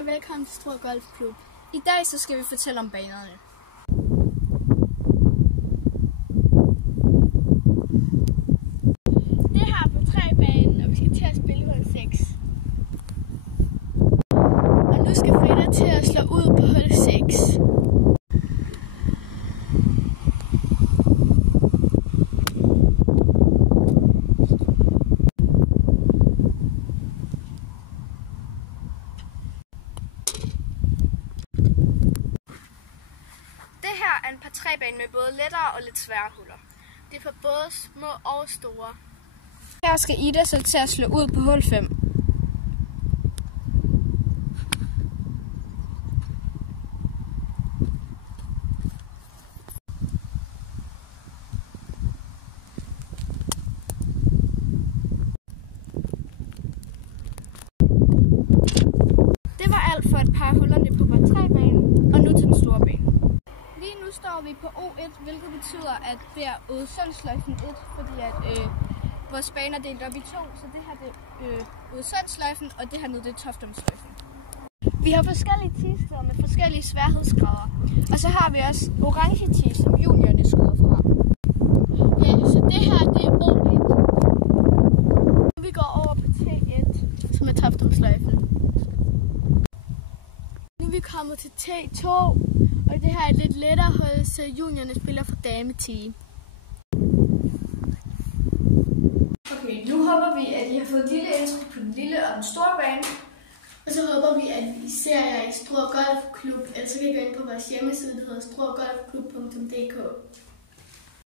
og velkommen til Struer Golfklub. I dag så skal vi fortælle om banerne. Det her er på 3-banen, og vi skal til at spille hul 6. Og nu skal Frida til at slå ud på hul 6. Det her er en par 3-bane med både lettere og lidt svære huller. Det er for både små og store. Her skal Ida så til at slå ud på hul 5. Det var alt for et par hullerne på par 3-banen, og nu til den store bane. Lige nu står vi på O1, hvilket betyder, at det er Odesundssløjfen 1, fordi at vores bane er delt op i to, så det her det er Odesundssløjfen, og det her nede det er Toftumsløjfen. Vi har forskellige tee-steder med forskellige sværhedsgrader, og så har vi også orange tee, som juniorerne skyder fra. Ja, så det her det er O1. Nu vi går over på T1, som er Toftumsløjfen. Nu er vi kommet til T2, og det her er et lidt lettere hul, så juniorerne spiller for dame-tee. Okay, nu håber vi, at I har fået et lille intro på den lille og den store bane. Og så håber vi, at I ser jer i Struer Golfklub, eller så kan I gå ind på vores hjemmeside, der hedder struergolfklub.dk.